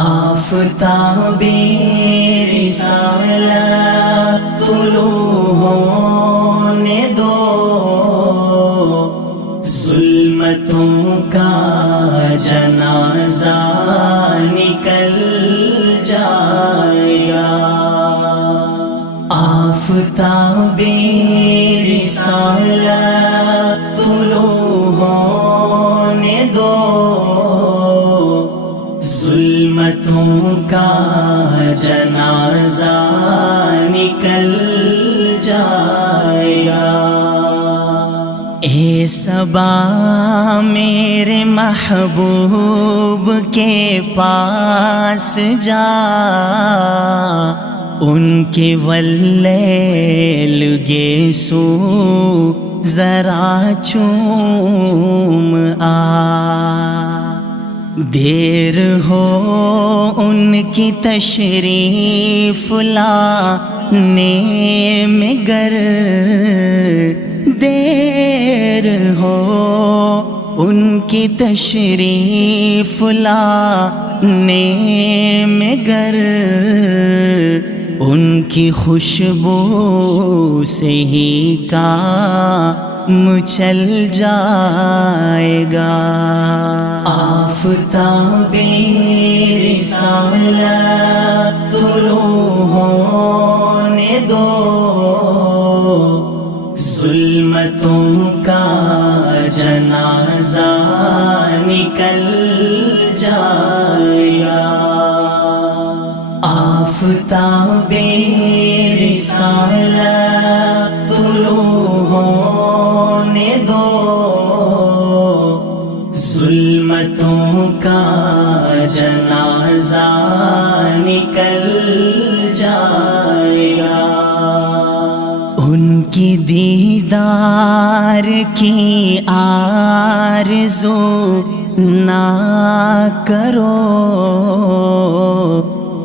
آفتاب رسالت طلوع ہونے دو، ظلمتوں کا جنازہ نکل جائے گا۔ آفتاب رسالت طلوع ہونے دو، ظلمتوں کا جنازہ نکل جائے گا۔ اے صبا میرے محبوب کے پاس جا، ان کے واللیل گیسو ذرا چوم آ، دیر ہو ان کی تشریف لانے میں گر، دیر ہو ان کی تشریف لانے میں گر، ان کی خوشبو سے ہی کام چل جائے گا۔ آفتاب رسالت طلوع ہونے دو، ظلمتوں کا جنازہ نکل جائے گا۔ آفتاب رسالت طلوع ہونے دو، ظلمتوں کا جنازہ نکل جائے گا۔ ان کی دیدار کی آرزو نہ کرو،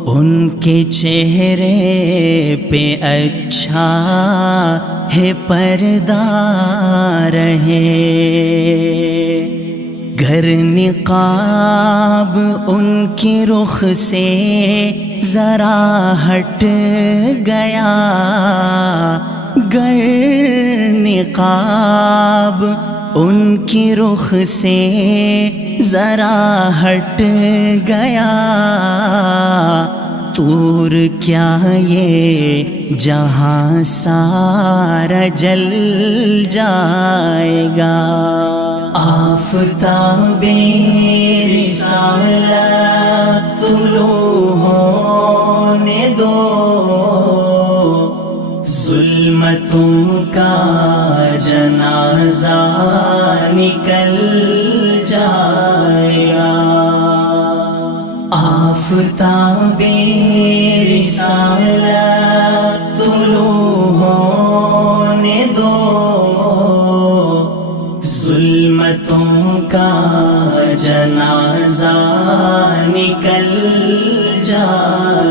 ان کے چہرے پہ اچھا ہے پردہ رہے، گر نقاب ان کی رخ سے ذرا ہٹ گیا، گر نقاب ان کی رخ سے ذرا ہٹ گیا، طور کیا یہ جہاں سارا جل جائے گا۔ آفتاب رسالت طلوع ہونے دو، ظلمتوں کا جنازہ نکل جائے گا۔ آفتاب رسالت طلوع ہونے دو، ظلمتوں کا جنازہ نکل جائے گا۔